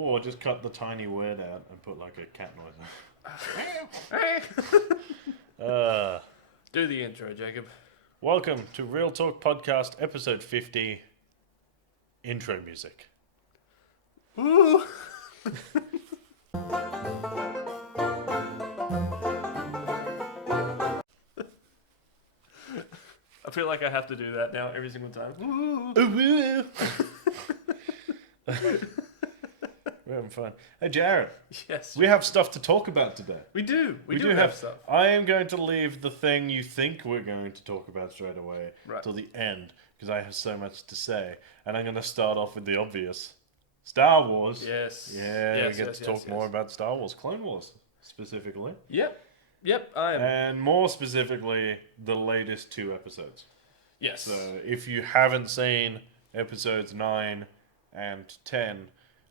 Or just cut the tiny word out and put like a cat noise. Do the intro, Jacob. Welcome to Real Talk Podcast, episode 50. Intro music. Woo! I feel like I have to do that now every single time. We're having fun. Hey, Jared. Yes. We have stuff to talk about today. We do. We do have stuff. I am going to leave the thing you think we're going to talk about straight away Right. till the end because I have so much to say. And I'm going to start off with the obvious. Star Wars. Yes. Yeah, we get to talk more about Star Wars. Clone Wars, specifically. Yep, I am. And more specifically, the latest 2 episodes. Yes. So if you haven't seen episodes 9 and 10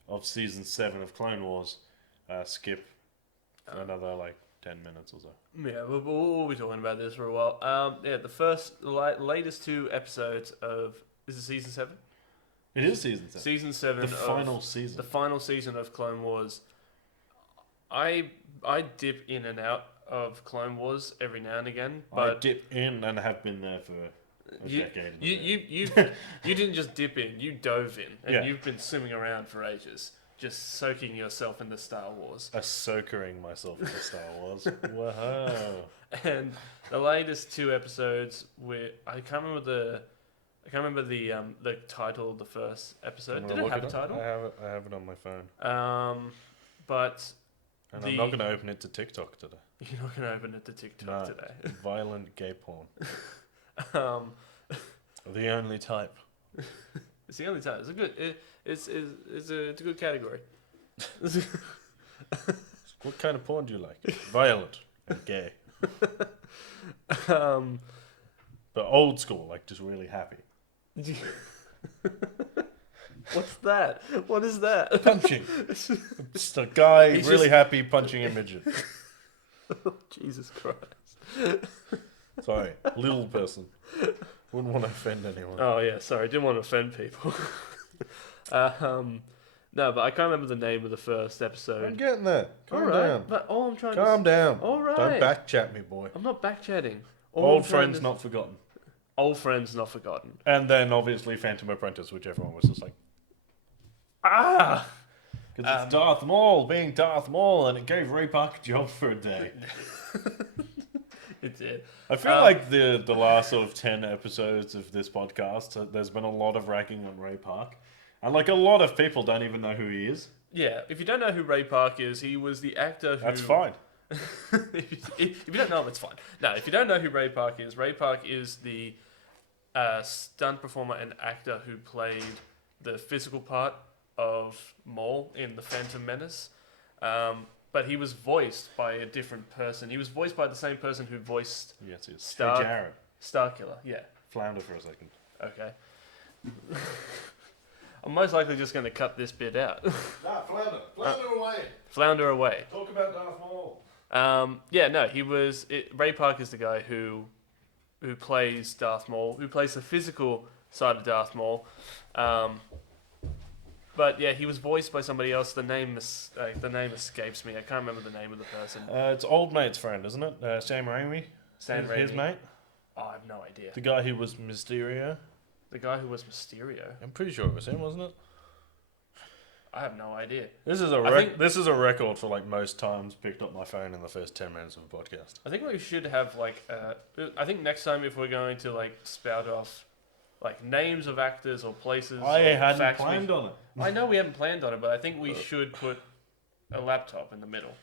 of season 7 of Clone Wars, skip another 10 minutes or so. Yeah, we'll be talking about this for a while. The latest 2 episodes of... Is it season 7? It is season 7. Season 7 The final season. The final season of Clone Wars. I dip in and out of Clone Wars every now and again, but I dip in and have been there for a decade. You didn't just dip in, you dove in, and you've been swimming around for ages, just soaking yourself into Star Wars. Soakering myself into Star Wars. Wow. And the latest 2 episodes, I can't remember the title of the first episode. Did it have a title? I have it on my phone. But I'm not going to open it to TikTok today. You're not going to open it to TikTok today. Violent gay porn. The only type. It's the only type. It's a good. It's a good category. What kind of porn do you like? Violent and gay. But old school, just really happy. What's that? What is that? Punching. Just a guy happy punching a midget. Oh, Jesus Christ. Sorry, little person. Wouldn't want to offend anyone. Oh yeah, sorry, didn't want to offend people. No, but I can't remember the name of the first episode. I'm getting there. Calm down. But all I'm trying Calm down. All right. Don't backchat me, boy. I'm not backchatting. Old friends not forgotten. Old friends not forgotten. And then obviously Phantom Apprentice, which everyone was just like, ah. Because it's Darth Maul being Darth Maul, and it gave Ray Park a job for a day. It did. I feel like the last sort of 10 episodes of this podcast, there's been a lot of ragging on Ray Park. And a lot of people don't even know who he is. Yeah, if you don't know who Ray Park is, he was the actor who... That's fine. if you don't know him, it's fine. No, if you don't know who Ray Park is the stunt performer and actor who played the physical part of Maul in The Phantom Menace. But he was voiced by a different person. He was voiced by the same person who voiced Jared. Starkiller, yeah. Flounder for a second. Okay. I'm most likely just going to cut this bit out. Nah, Flounder. Flounder away. Flounder away. Talk about Darth Maul. Ray Park is the guy who plays Darth Maul, who plays the physical side of Darth Maul. But yeah, he was voiced by somebody else. The name escapes me. I can't remember the name of the person. It's old mate's friend, isn't it? Sam Raimi. Sam Raimi. His mate. Oh, I have no idea. The guy who was Mysterio. The guy who was Mysterio. I'm pretty sure it was him, wasn't it? I have no idea. This is a record for most times picked up my phone in the first 10 minutes of a podcast. I think we should have I think next time if we're going to spout off names of actors or places. I or hadn't facts planned on it. I know we haven't planned on it, but I think we should put a laptop in the middle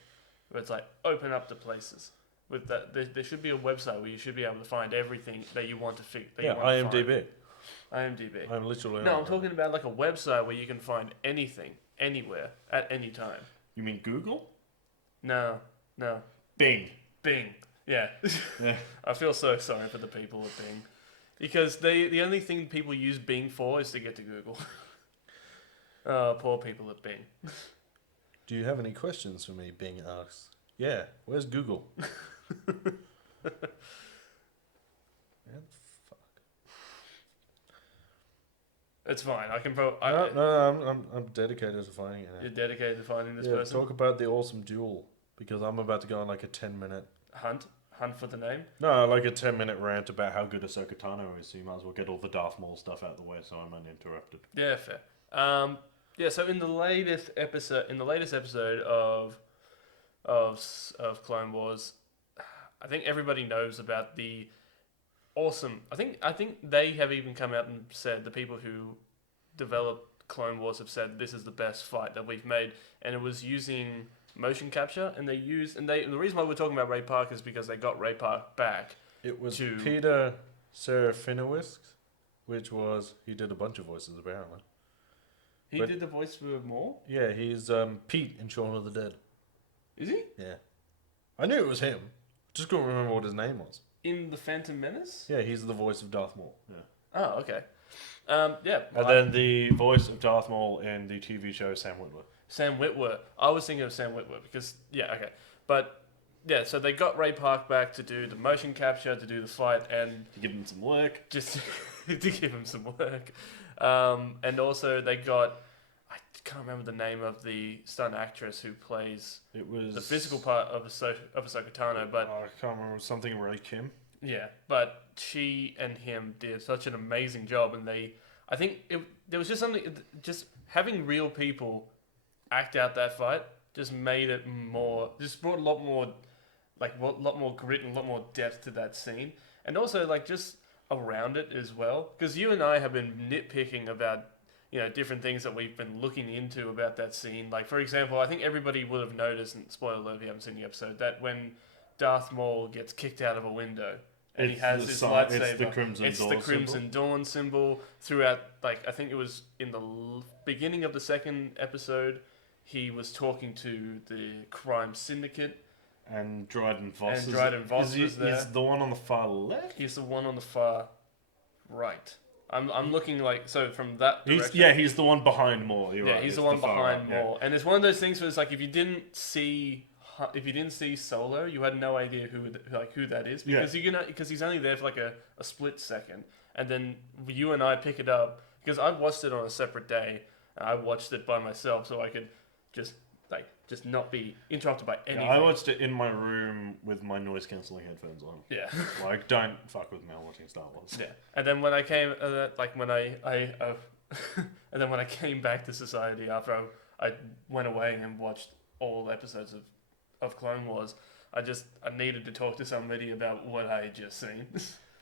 where it's open up the places. With that, there should be a website where you should be able to find everything that you want to fix. IMDb. IMDb. I'm literally. No, I'm talking about a website where you can find anything, anywhere, at any time. You mean Google? No. Bing. Yeah. I feel so sorry for the people at Bing. Because the only thing people use Bing for is to get to Google. Oh, poor people at Bing. Do you have any questions for me? Bing asks. Yeah, where's Google? It's fine. I can I'm dedicated to finding it. You're dedicated to finding this Yeah, person. talk about the awesome duel because I'm about to go on like a 10-minute Hunt for the name. no, like a 10-minute rant about how good Ahsoka Tano is. So you might as well get all the Darth Maul stuff out of the way, so I'm uninterrupted. Yeah, fair. Yeah. So in the latest episode of Clone Wars, I think everybody knows about the awesome. I think they have even come out and said, the people who developed Clone Wars have said this is the best fight that we've made, and it was using motion capture, and the reason why we're talking about Ray Park is because they got Ray Park back. It was to Peter Serafinowicz, which was he did a bunch of voices apparently. He But- did the voice for more. Yeah, he's Pete in Shaun of the Dead. Is he Yeah, I knew it was him. Just couldn't remember what his name was. in the Phantom Menace? Yeah, he's the voice of Darth Maul. Yeah. Oh, okay. Yeah. And then the voice of Darth Maul in the TV show Sam Witwer. Sam Witwer. I was thinking of Sam Witwer because okay, but yeah. So they got Ray Park back to do the motion capture, to do the fight, and To give him some work. just to give him some work. And also they got, I can't remember the name of the stunt actress who plays It was the physical part of Ahsoka Tano, but I can't remember, something Ray Kim. yeah, but she and him did such an amazing job, and I think there was just something, just having real people act out that fight just made it just brought a lot more grit and a lot more depth to that scene, and also like just around it as well, because you and I have been nitpicking about different things that we've been looking into about that scene. Like, for example, I think everybody would have noticed, and spoiler alert if you haven't seen the episode, that when Darth Maul gets kicked out of a window and he has his lightsaber, It's the Crimson Dawn symbol throughout. Like, I think it was in the beginning of the second episode, he was talking to the crime syndicate. And Dryden Voss. And Dryden Voss was there. Is the one on the far left? He's the one on the far right. I'm looking like, so from that direction. He's the one behind Maul. You're right. He's the one behind right, Maul, and it's one of those things where it's like if you didn't see Solo, you had no idea who that is, because because he's only there for like a split second, and then you and I pick it up because I watched it on a separate day. And I watched it by myself so I could just not be interrupted by anything. Yeah, I watched it in my room with my noise cancelling headphones on. Yeah. Like, don't fuck with Mel watching Star Wars. Yeah. And then when I came, and then when I came back to society after I went away and watched all episodes of Clone Wars, I needed to talk to somebody about what I had just seen.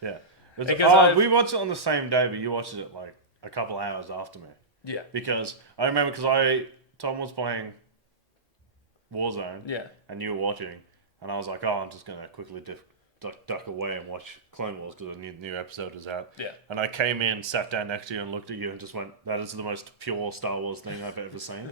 Yeah. We watched it on the same day, but you watched it like a couple hours after me. Yeah. Because I remember, Tom was playing Warzone. Yeah. And you were watching, and I was like, I'm just gonna quickly duck away and watch Clone Wars because the new episode is out. Yeah. And I came in, sat down next to you, and looked at you, and just went, "That is the most pure Star Wars thing I've ever seen."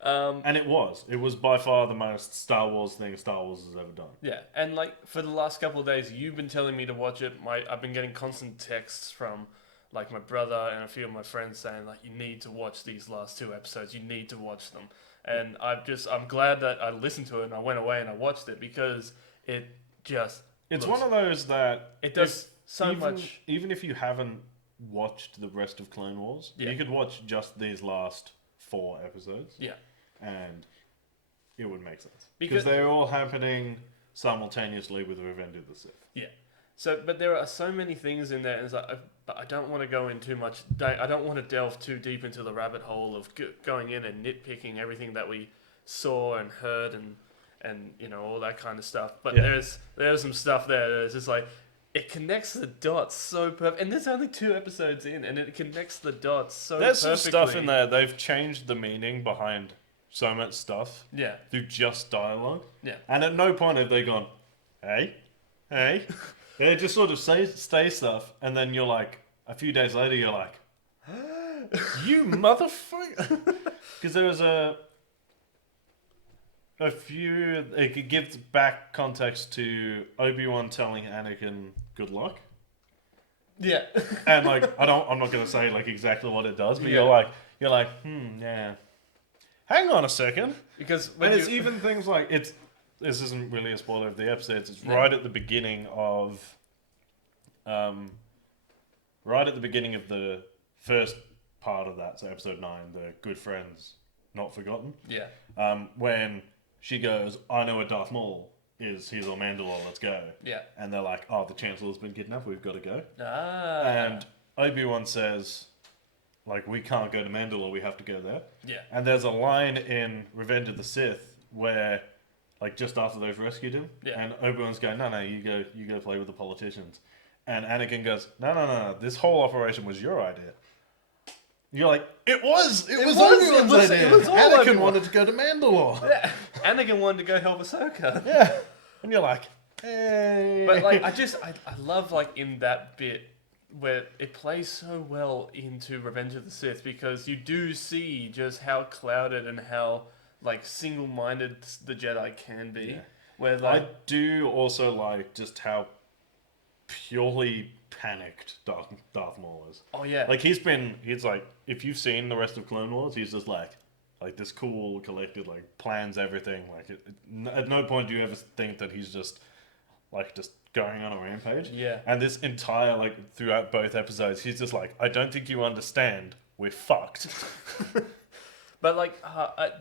And it was by far the most Star Wars thing Star Wars has ever done. Yeah, and like for the last couple of days, you've been telling me to watch it. I've been getting constant texts from like my brother and a few of my friends saying like, you need to watch these last two episodes. You need to watch them. And I'm glad that I listened to it and I went away and I watched it because it's one of those that it does much. Even if you haven't watched the rest of Clone Wars, you could watch just these last 4 episodes. Yeah. And it would make sense. Because they're all happening simultaneously with Revenge of the Sith. Yeah. So, but there are so many things in there, and it's like, but I don't want to go in too much. I don't want to delve too deep into the rabbit hole of going in and nitpicking everything that we saw and heard and all that kind of stuff. But there's some stuff there that is just like, it connects the dots so perfect. And there's only 2 episodes in, and it connects the dots so There's perfectly. some stuff in there. They've changed the meaning behind so much stuff. Yeah. Through just dialogue. Yeah. And at no point have they gone, hey. They just sort of say stuff, and then you're like, a few days later, you're like, you motherfucker. Because there was a few, it gives back context to Obi-Wan telling Anakin good luck. Yeah. And like, I'm not going to say like exactly what it does, but you're like, yeah. Hang on a second. Because when it's even things like, this isn't really a spoiler of the episodes, it's right at the beginning of the first part of that, so episode 9, the Good Friends Not Forgotten. Yeah. When she goes, I know where Darth Maul is. He's on Mandalore. Let's go. Yeah. And they're like, oh, the Chancellor's been kidnapped. We've got to go. Ah. And Obi-Wan says, like, we can't go to Mandalore. We have to go there. Yeah. And there's a line in Revenge of the Sith where, like, just after they've rescued him, and Obi-Wan's going, no, you go play with the politicians. And Anakin goes, no, this whole operation was your idea. You're like, it was Obi-Wan's idea. It was all Anakin Obi-Wan. wanted to go to Mandalore. Yeah. Anakin wanted to go help Ahsoka. Yeah. And you're like, hey. But like, I love like in that bit where it plays so well into Revenge of the Sith, because you do see just how clouded and how like single-minded the Jedi can be. Yeah. Where like, I do also like just how purely panicked Darth Maul is. oh yeah, Like he's like, if you've seen the rest of Clone Wars, he's just like this cool, collected, like plans everything. Like at no point do you ever think that he's just going on a rampage. Yeah. And this entire, like, throughout both episodes, he's just like, I don't think you understand. We're fucked. But like,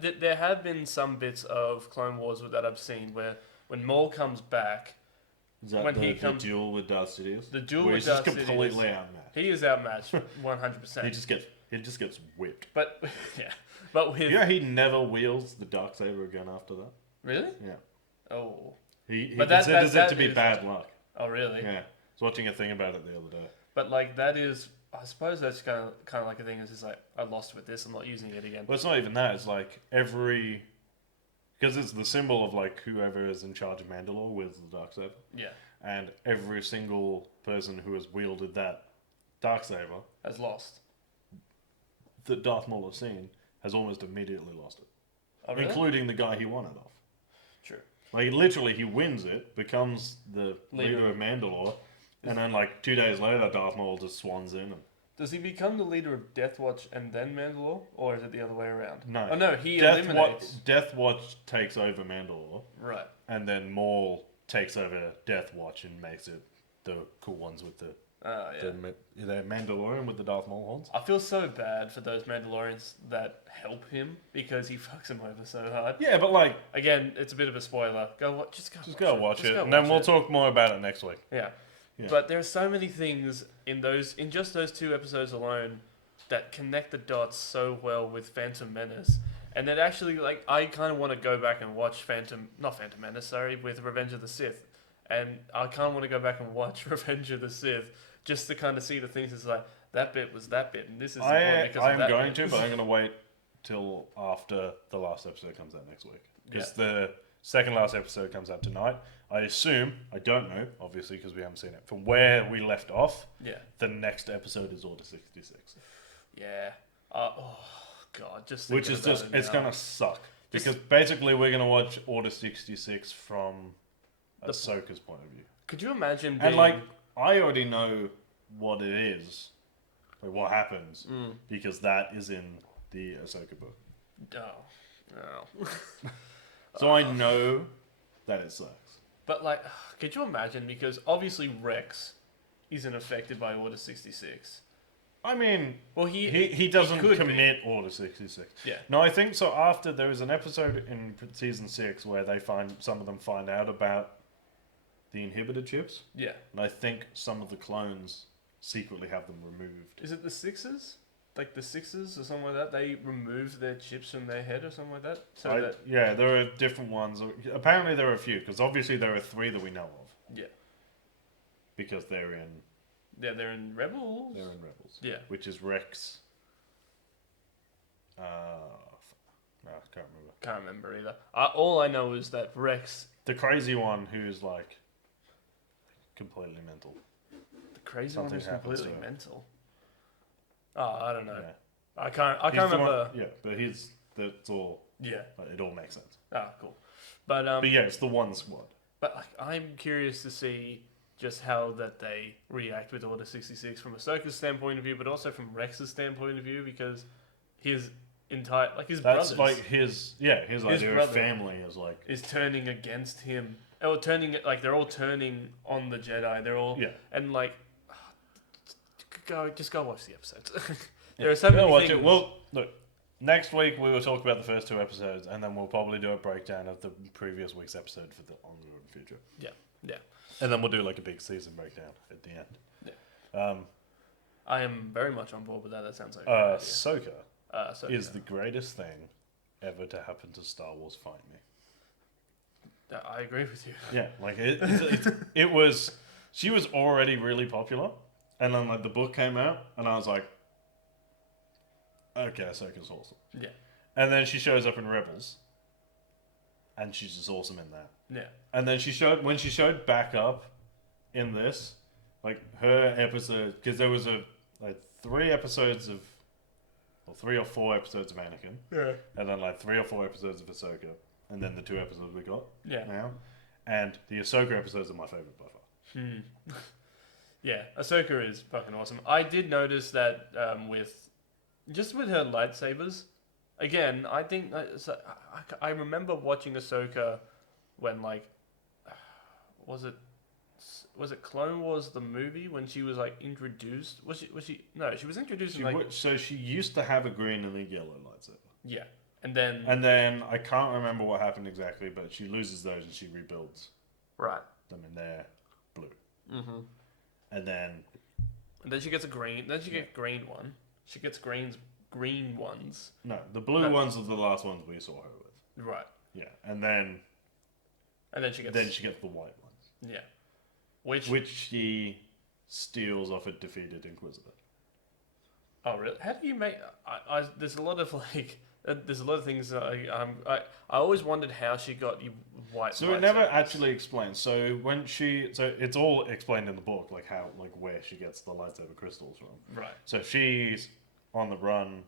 there have been some bits of Clone Wars that I've seen where when Maul comes back, Is that when the, he the comes, duel with Darth Sidious? the duel Where with he's just Darth Sidious, completely outmatched. he is outmatched 100%. He just gets whipped. But yeah, but with He never wields the Darksaber again after that. really, Yeah. oh, He But considers that it to be is- bad luck. oh really? Yeah. I was watching a thing about it the other day. But like that is, I suppose that's kind of like a thing. Is just like, I lost with this. I'm not using it again. Well, it's not even that. It's like because it's the symbol of like whoever is in charge of Mandalore wields the Darksaber. Yeah, And every single person who has wielded that Darksaber has lost. that Darth Maul has seen has almost immediately lost it. Oh really? Including the guy he won it off. True. Like, literally, he wins it, becomes the leader of Mandalore, and then, like, 2 days later, Darth Maul just swans in. And Does he become the leader of Death Watch and then Mandalore, or is it the other way around? No. Oh no, he eliminates. Death Watch takes over Mandalore, Right. and then Maul takes over Death Watch and makes it the cool ones with the Oh yeah. the Mandalorian with the Darth Maul horns. I feel so bad for those Mandalorians that help him because he fucks him over so hard. Yeah, but, like, Again, it's a bit of a spoiler. Just go watch it, Just go and then watch we'll it. talk more about it next week. Yeah. Yeah. But there are so many things in just those 2 episodes alone that connect the dots so well with Phantom Menace. And that actually, like, I kind of want to go back and watch with Revenge of the Sith. And I kind of want to go back and watch Revenge of the Sith just to kind of see the things. It's like, that bit was that bit, and this is important because I'm of that going bit. to, but I'm going to wait till after the last episode comes out next week. Because the second last episode comes out tonight. I assume, I don't know, obviously, because we haven't seen it. From where we left off, the next episode is Order 66. Yeah. Oh, God. Just Which is just, it's going to suck. Because basically we're going to watch Order 66 from Ahsoka's point of view. Could you imagine being... And, like, I already know what it is, like what happens, because that is in the Ahsoka book. Oh. So I know that it sucks. But, like, could you imagine? Because obviously Rex isn't affected by Order 66. I mean, Well, he doesn't could commit Order 66. Yeah. No, I think so. After there was an episode in season 6 where some of them find out about the inhibitor chips, Yeah. and I think some of the clones secretly have them removed. Is it the Sixers? Like the Sixers or something like that? They remove their chips from their head or something like that? Yeah, there are different ones. Apparently there are a few, because obviously there are 3 that we know of. Yeah. Because they're in They're in Rebels? They're in Rebels. Yeah. Which is Rex. No, I can't remember. Can't remember either. All I know is that Rex... The crazy one who's, like, completely mental. The crazy Something one who's happens completely to her. mental. Oh, I don't know. Yeah. I can't He's the remember. one, but that's all. Yeah. It all makes sense. Ah, cool. But yeah, it's the one squad. But like, I'm curious to see just how that they react with Order 66 from Ahsoka's standpoint of view, but also from Rex's standpoint of view, because his entire his That's brothers like his idea brother of family is like is turning against him, or turning they're all turning on the Jedi. They're all and like go watch the episodes. There are so many watch things. it. Well, look, next week we will talk about the first 2 episodes, and then we'll probably do a breakdown of the previous week's episode for the ongoing future. Yeah. And then we'll do like a big season breakdown at the end. Yeah. I am very much on board with that. That sounds like Ahsoka so is the greatest thing ever to happen to Star Wars. Fight me. I agree with you. Yeah, like it was. She was already really popular, and then like the book came out, and I was like, okay, Ahsoka's awesome. Yeah. And then she shows up in Rebels, and she's just awesome in that. Yeah. And then she showed back up in this, like her episode, because there was like 3 episodes of, or 3 or 4 episodes of Anakin, Yeah. and then like 3 or 4 episodes of Ahsoka, and then the 2 episodes we got now, and the Ahsoka episodes are my favorite by far. Yeah, Ahsoka is fucking awesome. I did notice that with her lightsabers. Again, I think I remember watching Ahsoka when like was it Clone Wars the movie when she was like introduced? Was she? No, she was introduced. So she used to have a green and a yellow lightsaber. Yeah, and then I can't remember what happened exactly, but she loses those and she rebuilds right them in their blue. Mm-hmm. And then she gets a green. Then she gets green one. She gets green ones. No, the blue ones are the last ones we saw her with. Right. Yeah, and then she gets the white ones. Yeah. Which she steals off a defeated Inquisitor. Oh really? How do you make? There's a lot of like. There's a lot of things. I always wondered how she got you white. So it never actually explains. So it's all explained in the book, like how, like where she gets the lightsaber crystals from. Right. So she's on the run.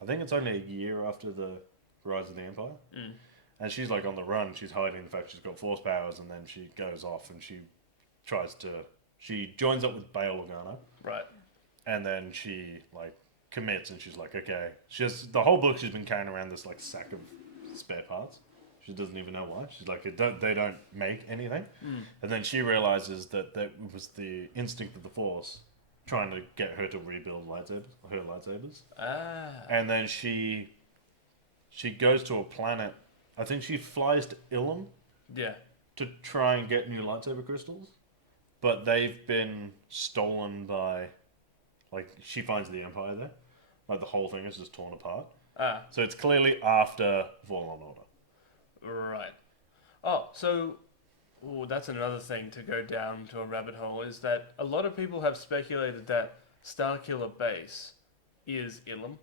I think it's only a year after the Rise of the Empire, and she's like on the run. She's hiding the fact she's got force powers, and then she goes off and she joins up with Bail Organa. Right. And then she like commits, and she's like, okay. The whole book she's been carrying around this like sack of spare parts. She doesn't even know why. She's like, they don't make anything. And then she realizes that was the instinct of the Force trying to get her to rebuild her lightsabers. And then she goes to a planet. I think she flies to Ilum. Yeah. To try and get new lightsaber crystals, but they've been stolen by. Like, she finds the Empire there. Like, the whole thing is just torn apart. So it's clearly after Fallen Order. Right. Oh, so... Ooh, that's another thing to go down to a rabbit hole, is that a lot of people have speculated that Starkiller Base is Ilum.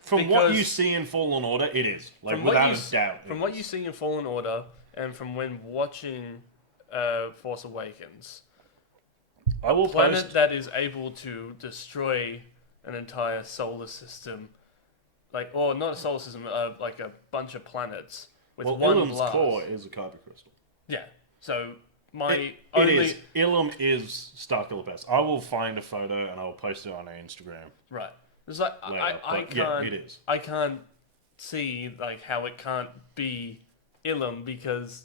From what you see in Fallen Order, it is. Like, without a doubt. From what you see in Fallen Order, and from when watching Force Awakens... I will planet that is able to destroy an entire solar system, or not a solar system, like a bunch of planets with one Ilum's blast. core is a kyber crystal. Yeah. So Ilum is Starkiller Base. I will find a photo and I will post it on our Instagram. Right. It's like I can't. Yeah, it is. I can't see like how it can't be Ilum because.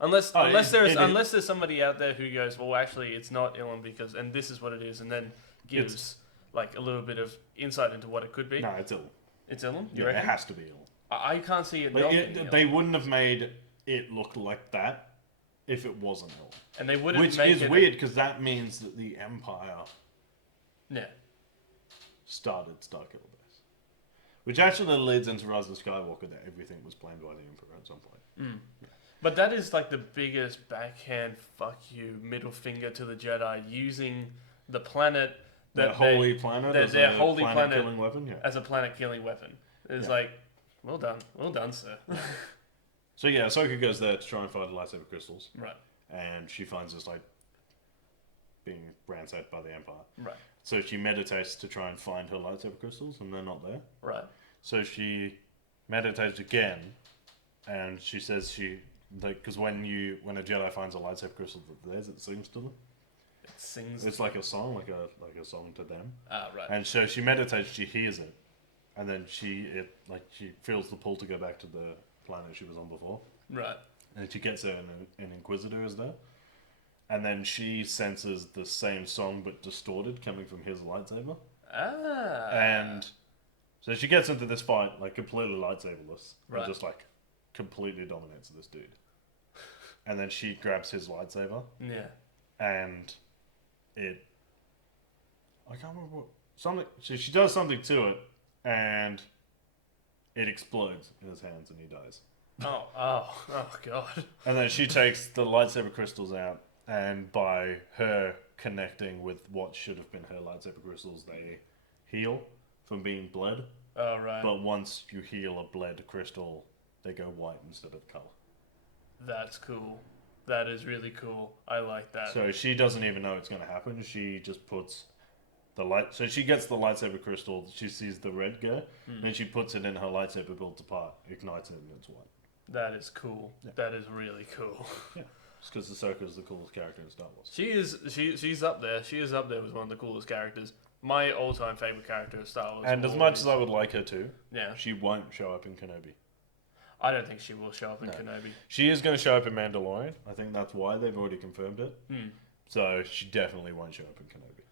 Unless there's somebody out there who goes, well, actually, it's not Ilum because, and this is what it is, and then gives like a little bit of insight into what it could be. No, it's Ilum. It's Ilum. You Yeah, reckon? it has to be Ilum. I can't see it. But Not being Ilum. they wouldn't have made it look like that if it wasn't Ilum. And they wouldn't. Which is weird because that means that the Empire. Yeah. Started Starkiller Base, which actually leads into Rise of Skywalker that everything was planned by the Emperor at some point. Yeah. But that is like the biggest backhand fuck you middle finger to the Jedi using the planet their holy planet as a planet killing weapon. Yeah. As a planet killing weapon. It's like, well done, sir. So yeah, Ahsoka goes there to try and find the lightsaber crystals. Right. And she finds this like being ransacked by the Empire. Right. So she meditates to try and find her lightsaber crystals, and they're not there. Right. So she meditates again, and she says because when a Jedi finds a lightsaber crystal that theirs, it sings to them. It sings. It's like a song, like a song to them. Right. And so she meditates, she hears it, and then she feels the pull to go back to the planet she was on before. Right. And she gets there, and an Inquisitor is there, and then she senses the same song but distorted coming from his lightsaber. And so she gets into this fight, like, completely lightsaberless. Right. And just, like, completely dominates this dude. And then she grabs his lightsaber. Yeah. And I can't remember what... Something... So she does something to it, and it explodes in his hands, and he dies. Oh, God. And then she takes the lightsaber crystals out, and by her connecting with what should have been her lightsaber crystals, they heal from being bled. Oh, right. But once you heal a bled crystal, they go white instead of color. That's cool. That is really cool. I like that. So she doesn't even know it's going to happen. She just puts the light. So she gets the lightsaber crystal. She sees the red go, and she puts it in her lightsaber built apart, ignites it, and it's white. That is cool. Yeah. That is really cool. Yeah, just because Ahsoka is the coolest character in Star Wars. She's up there. She is up there with one of the coolest characters. My all-time favorite character of Star Wars. And as much as I would like her to, yeah, she won't show up in Kenobi. I don't think she will show up in Kenobi. She is going to show up in Mandalorian. I think that's why they've already confirmed it. So she definitely won't show up in Kenobi.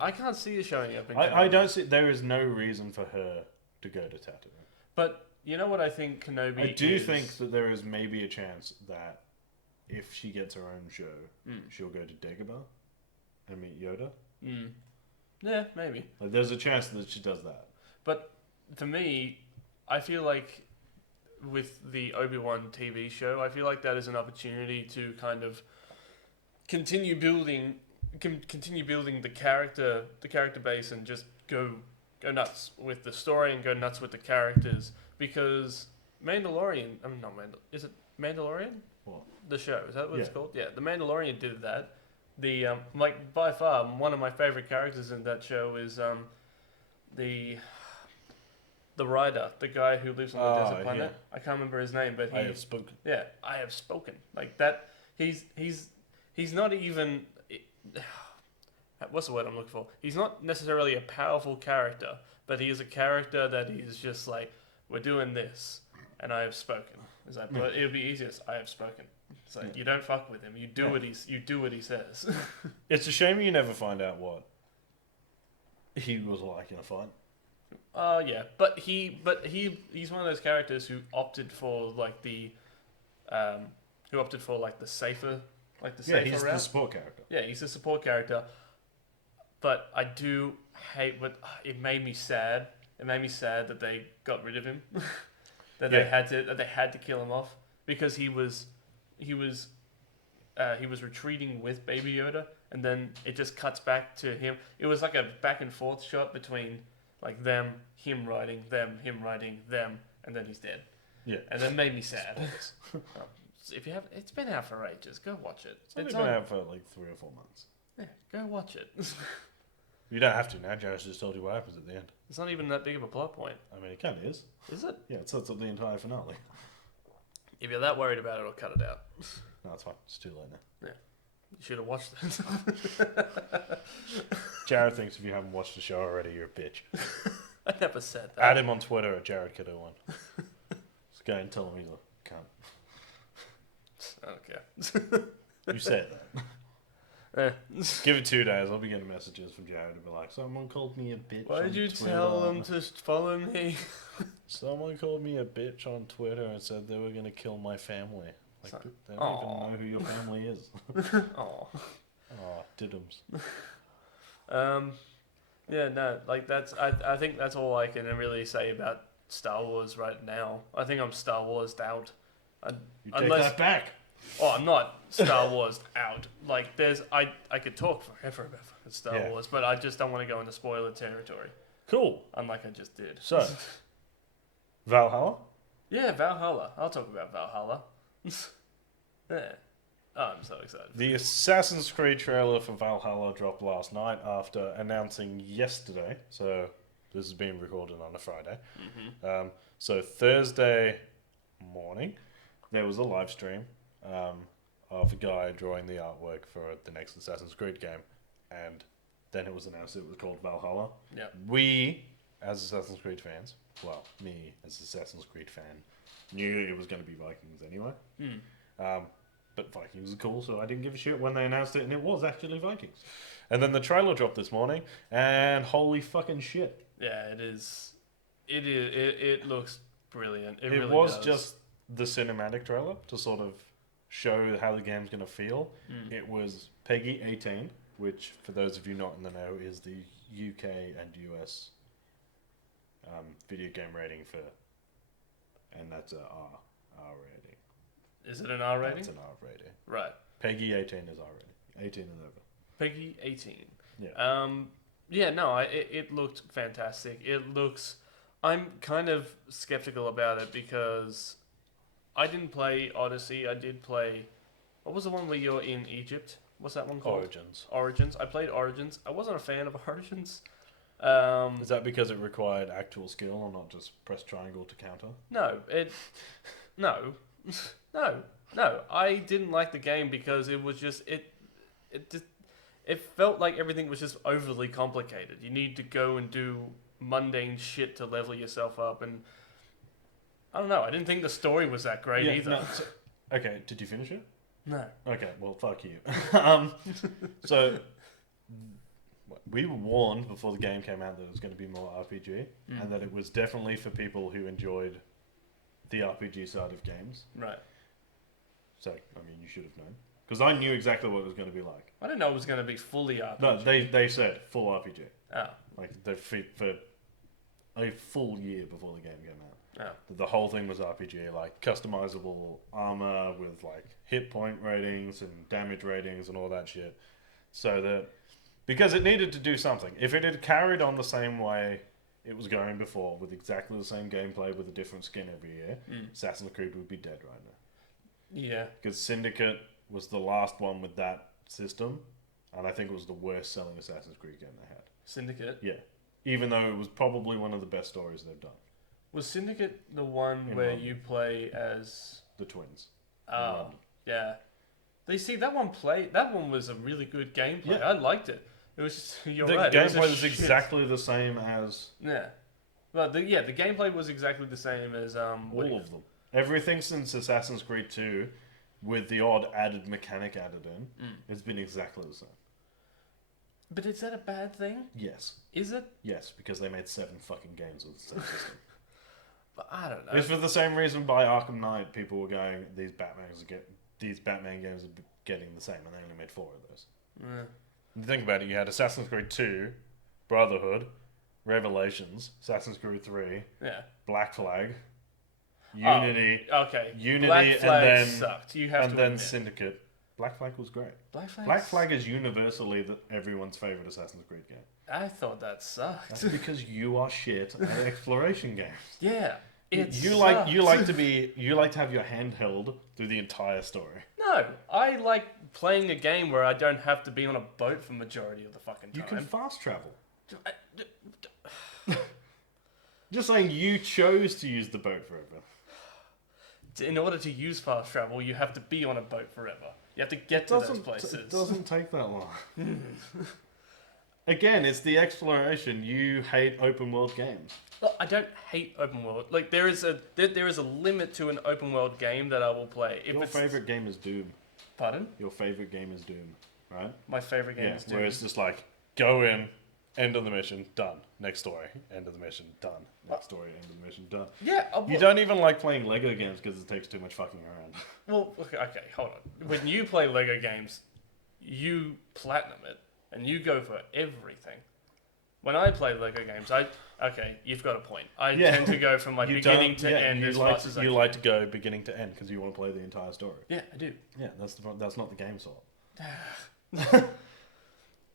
I can't see her showing up in Kenobi. I don't see... There is no reason for her to go to Tatooine. But you know what I think Kenobi I do think that there is maybe a chance that if she gets her own show, she'll go to Dagobah and meet Yoda. Yeah, maybe. Like, there's a chance that she does that. But for me, I feel like with the Obi-Wan TV show, I feel like that is an opportunity to kind of continue building the character base and just go nuts with the story and go nuts with the characters, because Mandalorian, is it Mandalorian? What? The show, is that what it's called? Yeah, the Mandalorian did that. The like by far one of my favorite characters in that show is the writer, the guy who lives on the desert planet. Yeah. I can't remember his name, but I have spoken. Yeah, I have spoken. Like that. He's not even. What's the word I'm looking for? He's not necessarily a powerful character, but he is a character that is just like, we're doing this, and I have spoken. It's like, but it would be easiest. I have spoken. It's like, you don't fuck with him. You do what he says. It's a shame you never find out what he was like in a fight. Yeah, but he's one of those characters who opted for like the safer safer he's route. the support character. Yeah, he's a support character. But I do hate it made me sad. It made me sad that they got rid of him. That they had to kill him off because he was retreating with Baby Yoda, and then it just cuts back to him. It was like a back and forth shot between like him riding, them, and then he's dead. Yeah, and that made me sad. If you have, it's been out for ages. Go watch it. It's been out for like 3 or 4 months. Yeah, go watch it. You don't have to now. Jared's just told you what happens at the end. It's not even that big of a plot point. I mean, it kind of is. Is it? Yeah, it sets up the entire finale. If you're that worried about it, I'll cut it out. No, it's fine. It's too late now. Yeah. You should have watched it. Jared thinks if you haven't watched the show already, you're a bitch. I never said that. Add him on Twitter at JaredKiddo1. Just go and tell him he's a cunt. I don't care. You said that. Give it 2 days. I'll be getting messages from Jared and be like, someone called me a bitch. Why did you tell them to follow me? Someone called me a bitch on Twitter and said they were going to kill my family. Like, they don't even know who your family is. Aw. Aw, diddums. Yeah, no, like I think that's all I can really say about Star Wars right now. I think I'm Star Wars out. You take that back. Oh, I'm not Star Wars out. Like, I could talk forever about Star Wars, but I just don't want to go into spoiler territory. Cool. Unlike I just did. So, Valhalla? Yeah, Valhalla. I'll talk about Valhalla. Yeah. Oh, I'm so excited. The Assassin's Creed trailer for Valhalla dropped last night after announcing yesterday. So, this is being recorded on a Friday. Mm-hmm. So, Thursday morning, there was a live stream of a guy drawing the artwork for the next Assassin's Creed game, and then it was announced it was called Valhalla. Yeah. We, as Assassin's Creed fans, well, me as Assassin's Creed fan, knew it was going to be Vikings anyway. but Vikings are cool, so I didn't give a shit when they announced it, and it was actually Vikings. And then the trailer dropped this morning, and holy fucking shit. Yeah, it is. It looks brilliant. It really was does. just the cinematic trailer to sort of show how the game's going to feel. It was Peggy 18, which, for those of you not in the know, is the UK and US video game rating for, and that's a R rating. Is it an R rating? It's an R rating. Right. Peggy 18 is R rating. 18 and over. Peggy 18. Yeah. Yeah, no, it looked fantastic. I'm kind of skeptical about it because I didn't play Odyssey. I did play, what was the one where you're in Egypt? What's that one called? Origins. I played Origins. I wasn't a fan of Origins. Is that because it required actual skill and not just press triangle to counter? No. I didn't like the game because it was just it felt like everything was just overly complicated. You need to go and do mundane shit to level yourself up, and I don't know. I didn't think the story was that great either. No, okay, did you finish it? No. Okay, well, fuck you. So we were warned before the game came out that it was going to be more RPG, and that it was definitely for people who enjoyed the RPG side of games. Right. So, I mean, you should have known. Because I knew exactly what it was going to be like. I didn't know it was going to be fully RPG. No, they said full RPG. Oh. Like, for a full year before the game came out. Oh. The whole thing was RPG, like customizable armor with like hit point ratings and damage ratings and all that shit. So that, because it needed to do something. If it had carried on the same way it was going before, with exactly the same gameplay with a different skin every year, Assassin's Creed would be dead right now. Yeah. Because Syndicate was the last one with that system, and I think it was the worst selling Assassin's Creed game they had. Syndicate? Yeah. Even though it was probably one of the best stories they've done. Was Syndicate the one where you play as the twins? Oh, yeah. They see that one was a really good gameplay. Yeah. I liked it. It was just, you're the right. gameplay was exactly the same as Well, the gameplay was exactly the same as all of them. Everything since Assassin's Creed 2, with the odd added mechanic added in, it's been exactly the same. But is that a bad thing? Yes. Is it? Yes, because they made 7 fucking games with the same system. But I don't know. It's for the same reason by Arkham Knight, people were going, these Batman games are getting the same, and they only made 4 of those. Yeah. Think about it, you had Assassin's Creed 2, Brotherhood, Revelations, Assassin's Creed 3, Black Flag, Unity, Unity, Black Flag and then sucked. Syndicate. Black Flag was great. Black Flag is universally everyone's favorite Assassin's Creed game. I thought that sucked. That's because you are shit at exploration games. Yeah, you like to have your hand held through the entire story. No, I like playing a game where I don't have to be on a boat for majority of the fucking time. You can fast travel. Just saying, you chose to use the boat forever. In order to use fast travel, you have to be on a boat forever. You have to get to those places. It doesn't take that long. Again, it's the exploration. You hate open world games. Look, I don't hate open world. Like there is a limit to an open world game that I will play. Your favorite game is Doom. Pardon? Your favorite game is Doom, right? My favorite game is Doom. Where it's just like go in, end of the mission, done. Next story, end of the mission, done. Next story, end of the mission, done. Yeah. You don't even like playing Lego games because it takes too much fucking around. Well, okay, hold on. When you play Lego games, you platinum it and you go for everything. When I play Lego games, you've got a point. I tend to go from beginning to end as fast as I can. You like to go beginning to end because you want to play the entire story. Yeah, I do. Yeah, that's not the game's fault.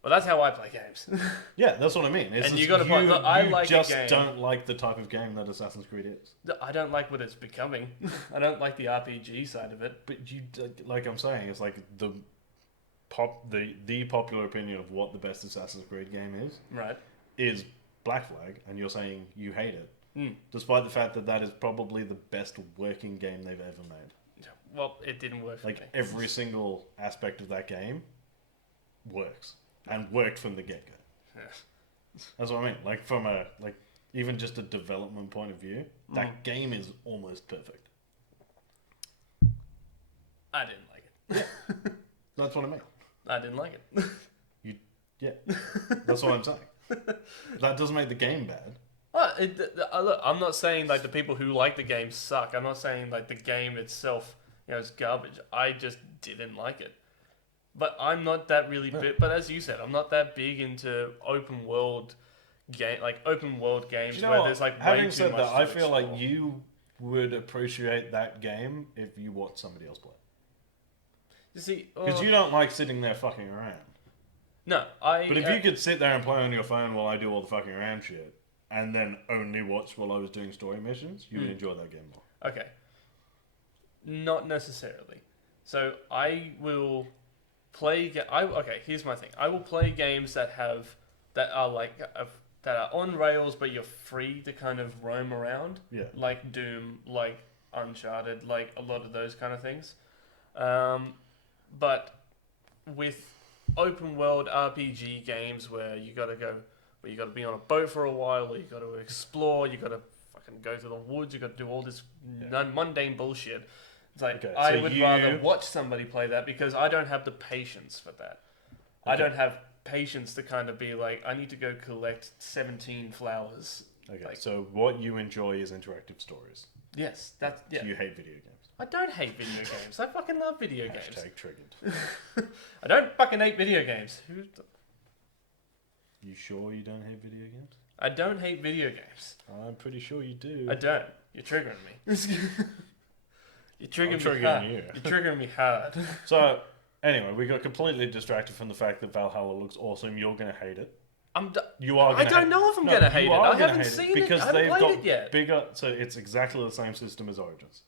Well, that's how I play games. Yeah, that's what I mean. You got to play. Look, I like just a game. Don't like the type of game that Assassin's Creed is. I don't like what it's becoming. I don't like the RPG side of it. But you, like I'm saying, it's like the popular opinion of what the best Assassin's Creed game is. Right. Is Black Flag, and you're saying you hate it, despite the fact that that is probably the best working game they've ever made. Well, it didn't work for me. Like every single aspect of that game works. And worked from the get-go. Yeah. That's what I mean. Like from even just a development point of view, that game is almost perfect. I didn't like it. That's what I mean. I didn't like it. Yeah, that's what I'm saying. That doesn't make the game bad. Look, I'm not saying like the people who like the game suck. I'm not saying like the game itself, is garbage. I just didn't like it. But I'm not that really big. But as you said, I'm not that big into open world games where there's like way having too said much that, to I feel like explore. you would appreciate that game if you watch somebody else play. You see, Because you don't like sitting there fucking around. no, But if you could sit there and play on your phone while I do all the fucking around shit, and then only watch while I was doing story missions, you would enjoy that game more. Okay. Not necessarily. So I will play. Okay, here's my thing. I will play games that are on rails, but you're free to kind of roam around. Yeah. Like Doom, like Uncharted, like a lot of those kind of things. But with open world RPG games where you got to be on a boat for a while, or you got to explore, you got to fucking go to the woods, you got to do all this mundane bullshit. It's like I would rather watch somebody play that because I don't have the patience for that. Okay. I don't have patience to kind of be like, I need to go collect 17 flowers. Okay, like, so what you enjoy is interactive stories. Yes, that's yeah. So you hate video games. I don't hate video games. I fucking love video games. Hashtag triggered. I don't fucking hate video games. You sure you don't hate video games? I don't hate video games. I'm pretty sure you do. I don't. You're triggering me. You're triggering me hard. You. You're triggering me hard. So, anyway, we got completely distracted from the fact that Valhalla looks awesome. You're going to hate it. You are. I don't know if I'm going to hate it. I haven't seen it. I haven't played it yet. Bigger. So it's exactly the same system as Origins.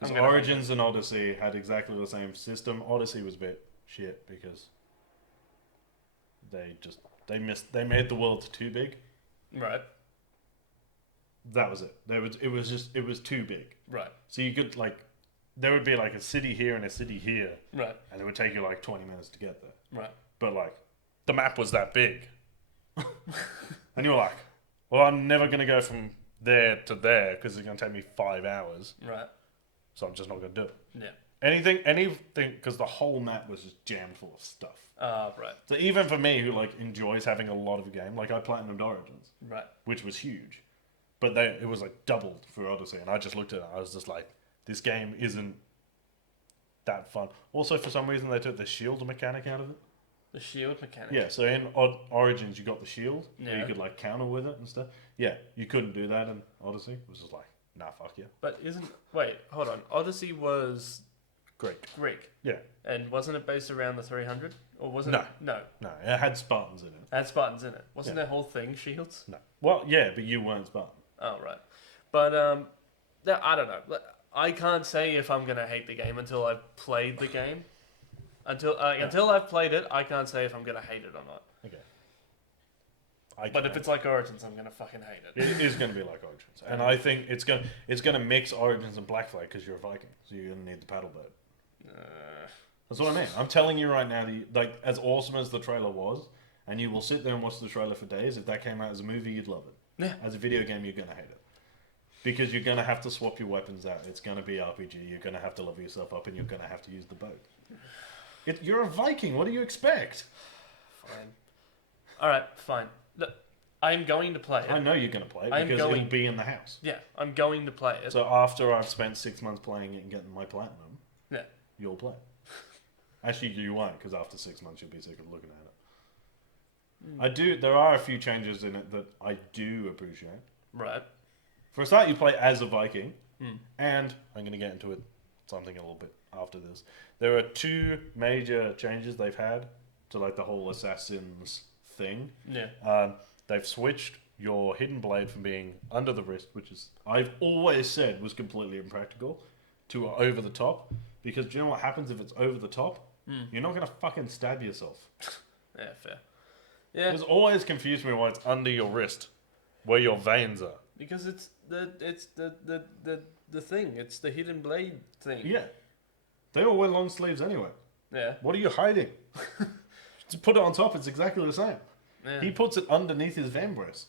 Because Origins and Odyssey had exactly the same system. Odyssey was a bit shit because they made the world too big. Right. That was it. It was too big. Right. So you could there would be like a city here and a city here. Right. And it would take you like 20 minutes to get there. Right. But the map was that big. And you were like, well, I'm never going to go from there to there because it's going to take me 5 hours. Right. So I'm just not going to do it. Yeah. Anything, because the whole map was just jammed full of stuff. Right. So even for me, who enjoys having a lot of a game, I platinumed Origins. Right. Which was huge. But it was doubled for Odyssey, and I just looked at it, I was just like, this game isn't that fun. Also, for some reason, they took the shield mechanic out of it. The shield mechanic? Yeah, so in Origins, you got the shield, where you could counter with it and stuff. Yeah, you couldn't do that in Odyssey. It was just nah, fuck yeah. But wait, hold on. Odyssey was Greek. Yeah. And wasn't it based around the 300? Or wasn't No. it? No. No, it had Spartans in it. It had Spartans in it. Wasn't their whole thing shields? No. Well, yeah, but you weren't Spartan. Oh, right. But, I don't know. I can't say if I'm going to hate the game until I've played the game. Until I've played it, I can't say if I'm going to hate it or not. Okay. But if it's like Origins, I'm going to fucking hate it. It is going to be like Origins. And I think it's going to mix Origins and Black Flag because you're a Viking. So you're going to need the paddle boat. That's what I mean. I'm telling you right now, as awesome as the trailer was, and you will sit there and watch the trailer for days, if that came out as a movie, you'd love it. Yeah. As a video game, you're going to hate it. Because you're going to have to swap your weapons out. It's going to be RPG. You're going to have to level yourself up, and you're going to have to use the boat. You're a Viking. What do you expect? Fine. All right, fine. Look, I'm going to play it. I know you're going to play it because it'll be in the house. Yeah, I'm going to play it. So after I've spent 6 months playing it and getting my platinum, you'll play it. Actually, you won't, because after 6 months you'll be sick of looking at it. There are a few changes in it that I do appreciate. Right. For a start, you play as a Viking, and I'm going to get into something a little bit after this. There are 2 major changes they've had to the whole Assassins thing. Yeah. They've switched your hidden blade from being under the wrist, which is I've always said was completely impractical, to over the top. Because do you know what happens if it's over the top? You're not going to fucking stab yourself. Yeah, fair. Yeah. It's always confused me why it's under your wrist, where your veins are. Because it's the thing. It's the hidden blade thing. Yeah. They all wear long sleeves anyway. Yeah. What are you hiding? To put it on top, it's exactly the same. Yeah. He puts it underneath his vambrace.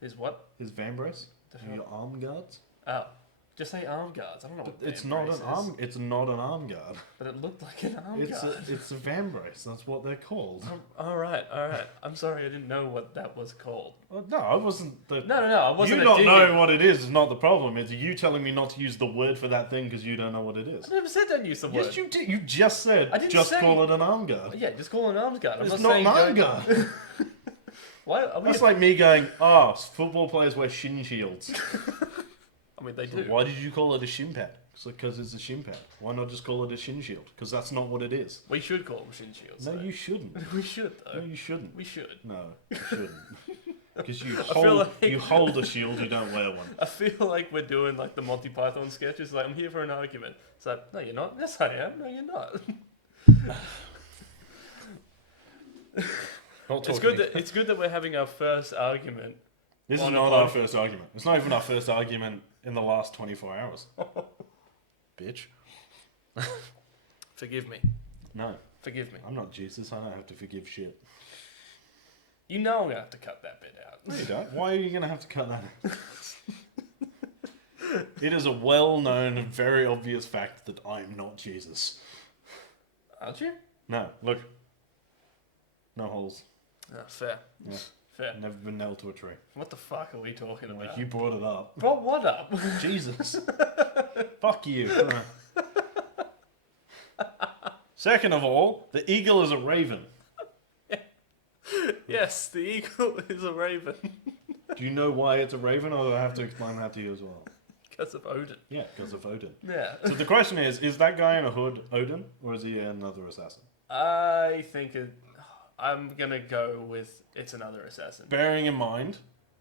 His what? His vambrace? Your arm guards? Oh. Just say arm guards. I don't know what It's van not brace an is, arm. It's not an arm guard. but it looked like an arm It's guard. it's a van brace. That's what they're called. All right. I'm sorry, I didn't know what that was called. No, I wasn't. No. I wasn't. You not knowing what it is not the problem. It's you telling me not to use the word for that thing because you don't know what it is. I never said don't use the word. Yes, you did. You just said I didn't just say- call it an arm guard. Yeah, just call it an arms guard. I'm It's not not an saying arm don't- guard. Why? Are we That's like me going, football players wear shin shields. I mean, they So do. why did you call it a shin pad? Because it's a shin pad. Why not just call it a shin shield? Because that's not what it is. We should call them shin shields. No, though. you shouldn't. We should though. No, you shouldn't. We should. No, you shouldn't. Because you feel hold like- you hold a shield, you don't wear one. I feel like we're doing like the Monty Python sketches. Like, I'm here for an argument. It's like, no, you're not. Yes, I am. No, you're not. It's good that we're having our first argument. This is on a not our pod- first argument. It's not even our first argument in the last 24 hours. Bitch. Forgive me. No, Forgive me. I'm not Jesus. I don't have to forgive shit. You know I'm gonna have to cut that bit out. No, you don't. Why are you going to have to cut that out? It is a well-known and very obvious fact that I'm not Jesus. Aren't you? No, look. No holes. Oh, fair. Yeah. Fair. Never been nailed to a tree. What the fuck are we talking about? Like, you brought it up. Brought what up? Jesus. Fuck you. Second of all, the eagle is a raven. Yes, the eagle is a raven. Do you know why it's a raven, or do I have to explain that to you as well? Because of Odin. Yeah, because of Odin. Yeah. So the question is that guy in a hood Odin, or is he another assassin? I think I'm gonna go with it's another assassin. Bearing in mind,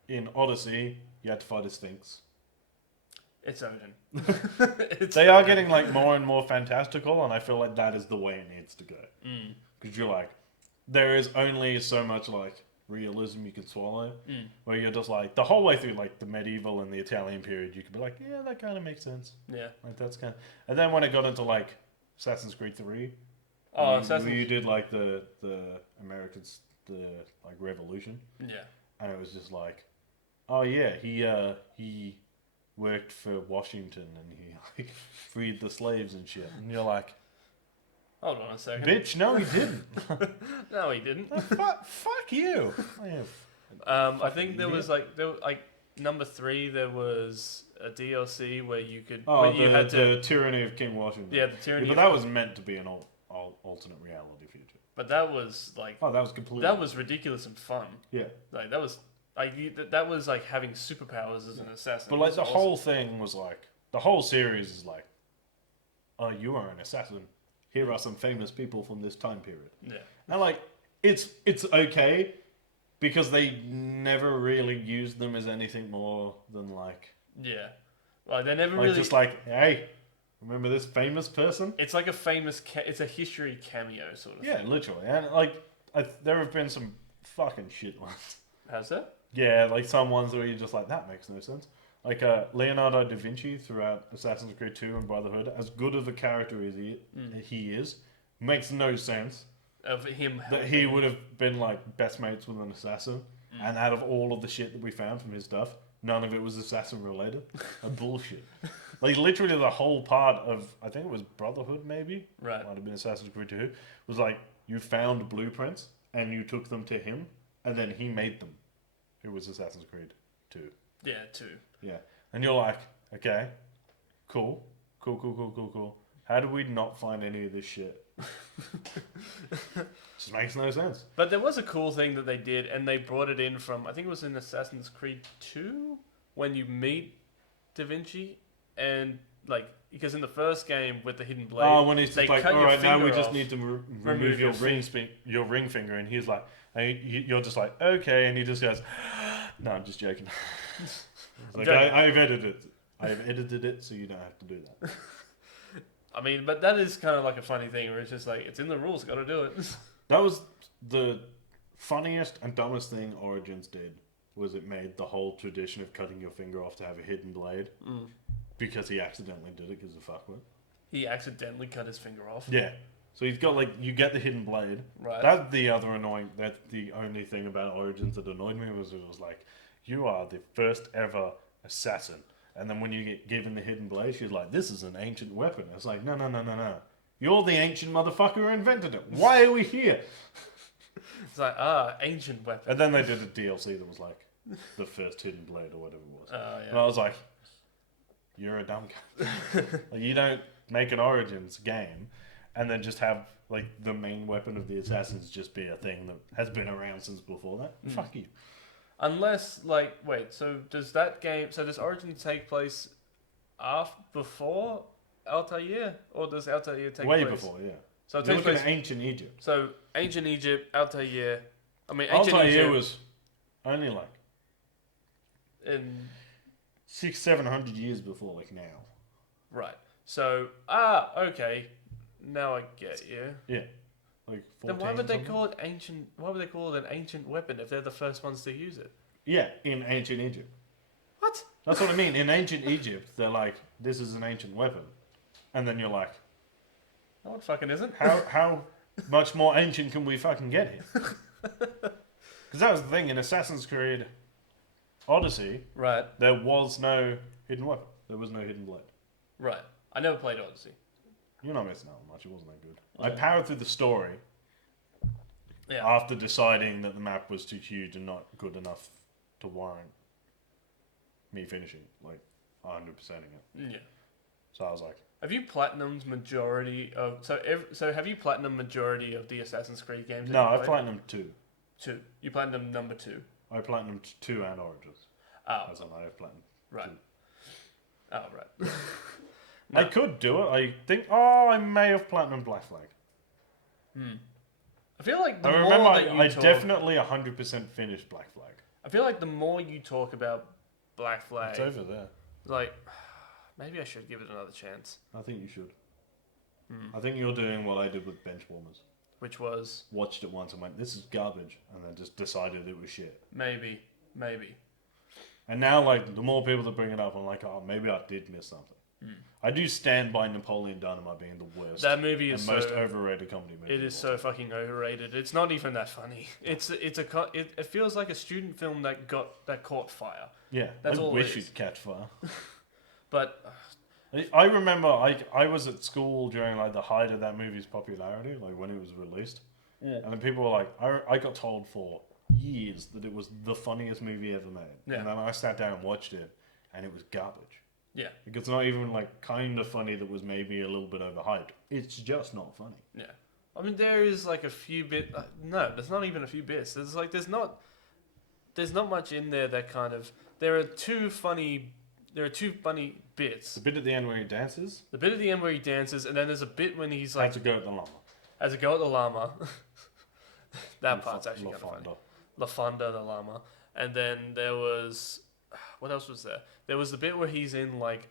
in Odyssey, you had to fight a Sphinx. It's Odin. It's They are Odin. getting like more and more fantastical, and I feel like that is the way it needs to go. Because you're like, there is only so much like realism you can swallow, where you're just like the whole way through like the medieval and the Italian period, you could be like, yeah, that kind of makes sense. Yeah. Like that's kind. And then when it got into like Assassin's Creed 3, Oh, you did like the Americans the like revolution, Yeah. and it was just like, oh yeah, he worked for Washington and he like freed the slaves and shit, and you're like, Hold on a second. bitch, no he didn't. No, he didn't. fuck you. I think there was like number 3. There was a DLC where you could. Oh, where you had to. the tyranny of King Washington. Yeah, the tyranny. But that was meant to be an alternate reality future. But that was like. Oh, that was completely. That was ridiculous and fun. Yeah. Like that was. That was like having superpowers as an assassin. But like the whole thing was like the whole series is like, oh, you are an assassin. Here are some famous people from this time period. Yeah. And like it's okay because they never really used them as anything more than like. Yeah. Like they never like really. just like, hey, remember this famous person? It's like a famous. It's a history cameo sort of. Yeah, thing. literally. And like, there have been some fucking shit ones. Has that? Yeah, like some ones where you're just like, that makes no sense. Like Leonardo da Vinci throughout Assassin's Creed 2 and Brotherhood, as good of a character as he is, makes no sense Of him. that he would have been like best mates with an assassin. And out of all of the shit that we found from his stuff, none of it was assassin related. Bullshit. Like literally the whole part of, I think it was Brotherhood maybe, Right. might have been Assassin's Creed 2, was like you found blueprints and you took them to him and then he made them. It was Assassin's Creed 2. Yeah, 2. Yeah. And you're like, okay, cool. How do we not find any of this shit? Just makes no sense. But there was a cool thing that they did, and they brought it in from, I think it was in Assassin's Creed 2, when you meet Da Vinci, and like, because in the first game with the hidden blade, Oh, when he's they just like, cut all your right, now we finger just off, need to remove remove your your ring finger, and he's like, and you're just like, okay, and he just goes, no, I'm just joking. Like, I've edited it, so you don't have to do that. I mean, but that is kind of like a funny thing where it's just like, it's in the rules, got to do it. That was the funniest and dumbest thing Origins did. Was it made the whole tradition of cutting your finger off to have a hidden blade because he accidentally did it because of fuckwit. He accidentally cut his finger off. Yeah. So he's got like, you get the hidden blade. Right. That's the only thing about Origins that annoyed me was it was like, you are the first ever assassin. And then when you get given the hidden blade, she's like, this is an ancient weapon. It's like, no. You're the ancient motherfucker who invented it. Why are we here? It's like, ancient weapon. And then they did a DLC that was like the first hidden blade or whatever it was. Oh, yeah. And I was like, you're a dumb guy. Like, you don't make an Origins game and then just have like the main weapon of the assassins just be a thing that has been around since before that. Fuck you. Unless, like, wait, so does Origins take place before Altair? Or does Altair take place? Way before, yeah. So it You're takes looking place... at ancient Egypt. So, ancient Egypt, Altair... I mean, ancient Altair Egypt... was only like in 600-700 years before, like now. Right. So, okay. Now I get you. Yeah. Like 14 Then why would they something? call it ancient? Why would they call it an ancient weapon if they're the first ones to use it? Yeah, in ancient Egypt. What? That's what I mean. In ancient Egypt, they're like, this is an ancient weapon. And then you're like, No, it fucking isn't. how much more ancient can we fucking get here? Because that was the thing. In Assassin's Creed Odyssey, Right. there was no hidden weapon. There was no hidden blade. Right. I never played Odyssey. You're not missing out on much. It wasn't that good. Okay. I powered through the story Yeah. after deciding that the map was too huge and not good enough to warrant me finishing, like 100%ing it. Yeah. So I was like, Have you platinumed majority of have you platinumed majority of the Assassin's Creed games? that no, you I played? platinumed 2. 2. You platinumed number 2. I platinumed 2 and Origins. Oh. As in, I have platinum. Right. 2. Oh, right. I could do it. I think. Oh, I may have platinumed Black Flag. I feel like the I more remember that you I talk, definitely 100% finished Black Flag. I feel like the more you talk about Black Flag, It's over there. like maybe I should give it another chance. I think you should. I think you're doing what I did with Benchwarmers. Which was Watched it once and went, this is garbage, and then just decided it was shit. maybe. And now, like, the more people that bring it up, I'm like, oh, maybe I did miss something. I do stand by Napoleon Dynamite being the worst That movie and is most so overrated comedy movie. it is so fucking overrated. It's not even that funny. It feels like a student film that caught fire. Yeah, That's I all it wish is. you'd catch fire. But I remember I was at school during like the height of that movie's popularity, like when it was released, and then people were like, I got told for years that it was the funniest movie ever made, Yeah. and then I sat down and watched it, and it was garbage. yeah, Like, it's not even like kind of funny that was maybe a little bit overhyped. It's just not funny. yeah. I mean, there is like a few bit. No, there's not even a few bits. There's not much in there that kind of. There are two funny bits. The bit at the end where he dances The bit at the end where he dances, and then there's a bit when he's had like to go at the llama. has a go at the llama. That part's actually kind of funny. La Fonda. La Fonda the llama, and then there was what else was there? There was the bit where he's in like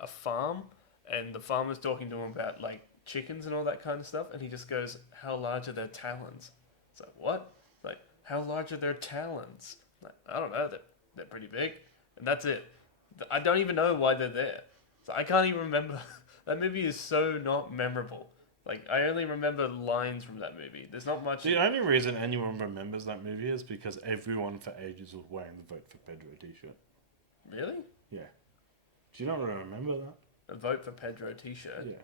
a farm, and the farmer's talking to him about like chickens and all that kind of stuff, and he just goes, "How large are their talons?" It's like what? Like how large are their talons? Like, I don't know. They're pretty big, and that's it. I don't even know why they're there. So I can't even remember. That movie is so not memorable. Like, I only remember lines from that movie. There's not much... The only reason anyone remembers that movie is because everyone for ages was wearing the Vote for Pedro t-shirt. Really? Yeah. Do you not remember that? A Vote for Pedro t-shirt? Yeah.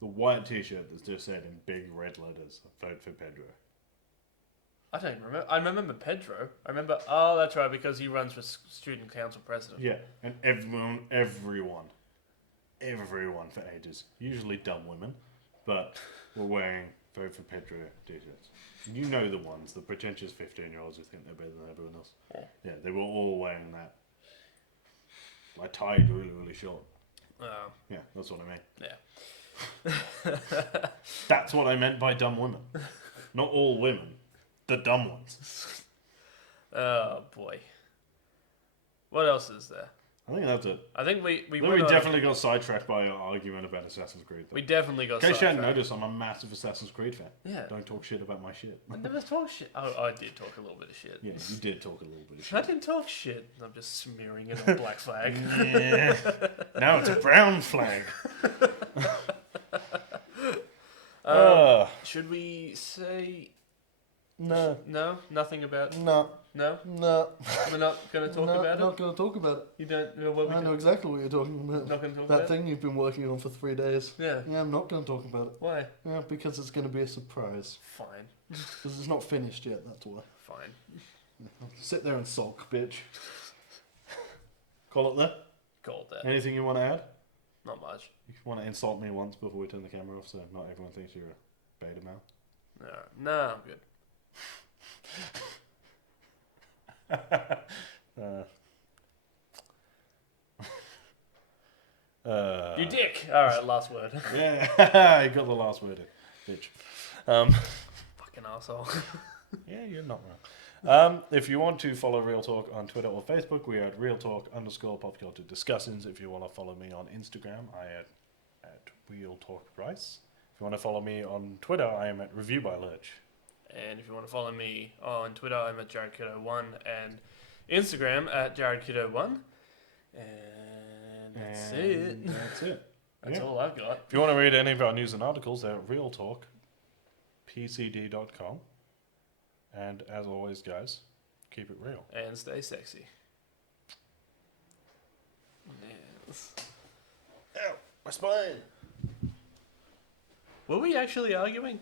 The white t-shirt that just said in big red letters, Vote for Pedro. I don't even remember. I remember Pedro. I remember... Oh, that's right, because he runs for student council president. Yeah, and everyone for ages, usually dumb women, but were wearing Vote for Pedro t-shirts. You know the ones, the pretentious 15-year-olds who think they're better than everyone else. Yeah, they were all wearing that. I tied really, really short. Oh. Yeah, that's what I mean. Yeah. That's what I meant by dumb women. Not all women. The dumb ones. Oh, boy. What else is there? I think that's it. I think we definitely got sidetracked by our argument about Assassin's Creed. Though. We definitely got In case you hadn't sidetracked. noticed, I'm a massive Assassin's Creed fan. Yeah. Don't talk shit about my shit. I never talk shit. Oh, I did talk a little bit of shit. Yeah, you did talk a little bit of I shit. didn't talk shit. I'm just smearing it on Black Flag. Yeah. Now it's a brown flag. Should we say No. no? Nothing about No. No? No. We're not going to talk about Not it? going to talk about it. You don't know what we I know do? exactly what you're talking about. Not going to talk That about it? thing you've been working on for 3 days. Yeah. Yeah, I'm not going to talk about it. Why? Yeah, because it's going to be a surprise. Fine. Because it's not finished yet, that's why. Fine. Sit there and sulk, bitch. Call it there. Called that. Anything you want to add? Not much. You want to insult me once before we turn the camera off, so not everyone thinks you're a beta male. No, I'm good. You dick! Alright, last word. Yeah, you got the last word in, bitch. Fucking asshole. Yeah, you're not wrong. If you want to follow Real Talk on Twitter or Facebook, we are at realtalk_popculture discussions. If you want to follow me on Instagram, I am at Real Talk Rice. If you want to follow me on Twitter, I am at Review by Lurch. And if you want to follow me on Twitter, I'm at JaredKiddo1 and Instagram at JaredKiddo1. And that's it. That's it. That's Yeah. all I've got. If you want to read any of our news and articles, they're at realtalkpcd.com. And as always, guys, keep it real. And stay sexy. Yes. Ow, my spine. Were we actually arguing?